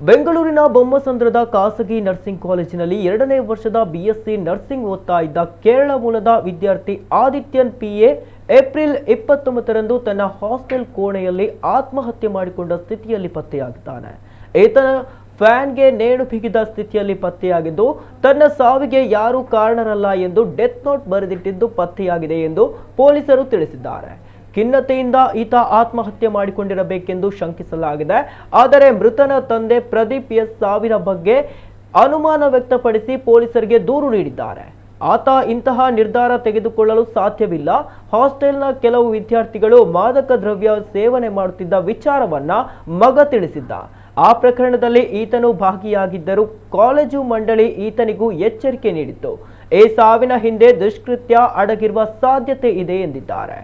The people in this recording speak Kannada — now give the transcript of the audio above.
ಬೆಂಗಳೂರಿನ ಬೊಮ್ಮಸಂದ್ರದ ಖಾಸಗಿ ನರ್ಸಿಂಗ್ ಕಾಲೇಜಿನಲ್ಲಿ 2ನೇ ವರ್ಷದ ಬಿಎಸ್ಸಿ ನರ್ಸಿಂಗ್ ಓದ್ತಾ ಇದ್ದ ಕೇರಳ ಮೂಲದ ವಿದ್ಯಾರ್ಥಿ ಆದಿತ್ಯನ್ ಪಿಎ ಏಪ್ರಿಲ್ 29ರಂದು ತನ್ನ ಹಾಸ್ಟೆಲ್ ಕೋಣೆಯಲ್ಲಿ ಆತ್ಮಹತ್ಯೆ ಮಾಡಿಕೊಂಡ ಸ್ಥಿತಿಯಲ್ಲಿ ಪತ್ತೆಯಾಗಿದ್ದಾನೆ. ಈತನ ಫ್ಯಾನ್ಗೆ ನೇಣು ಬಿಗಿದ ಸ್ಥಿತಿಯಲ್ಲಿ ಪತ್ತೆಯಾಗಿದ್ದು, ತನ್ನ ಸಾವಿಗೆ ಯಾರೂ ಕಾರಣರಲ್ಲ ಎಂದು ಡೆತ್ ನೋಟ್ ಬರೆದಿಟ್ಟಿದ್ದು ಪತ್ತೆಯಾಗಿದೆ ಎಂದು ಪೊಲೀಸರು ತಿಳಿಸಿದ್ದಾರೆ. ಖಿನ್ನತೆಯಿಂದ ಈತ ಆತ್ಮಹತ್ಯೆ ಮಾಡಿಕೊಂಡಿರಬೇಕೆಂದು ಶಂಕಿಸಲಾಗಿದೆ. ಆದರೆ ಮೃತನ ತಂದೆ ಪ್ರದೀಪ್ ಎಸ್ ಸಾವಿನ ಬಗ್ಗೆ ಅನುಮಾನ ವ್ಯಕ್ತಪಡಿಸಿ ಪೊಲೀಸರಿಗೆ ದೂರು ನೀಡಿದ್ದಾರೆ. ಆತ ಇಂತಹ ನಿರ್ಧಾರ ತೆಗೆದುಕೊಳ್ಳಲು ಸಾಧ್ಯವಿಲ್ಲ. ಹಾಸ್ಟೆಲ್ನ ಕೆಲವು ವಿದ್ಯಾರ್ಥಿಗಳು ಮಾದಕ ದ್ರವ್ಯ ಸೇವನೆ ಮಾಡುತ್ತಿದ್ದ ವಿಚಾರವನ್ನ ಮಗ ತಿಳಿಸಿದ್ದ. ಆ ಪ್ರಕರಣದಲ್ಲಿ ಈತನು ಭಾಗಿಯಾಗಿದ್ದರೂ ಕಾಲೇಜು ಮಂಡಳಿ ಈತನಿಗೂ ಎಚ್ಚರಿಕೆ ನೀಡಿತ್ತು. ಈ ಸಾವಿನ ಹಿಂದೆ ದುಷ್ಕೃತ್ಯ ಅಡಗಿರುವ ಸಾಧ್ಯತೆ ಇದೆ ಎಂದಿದ್ದಾರೆ.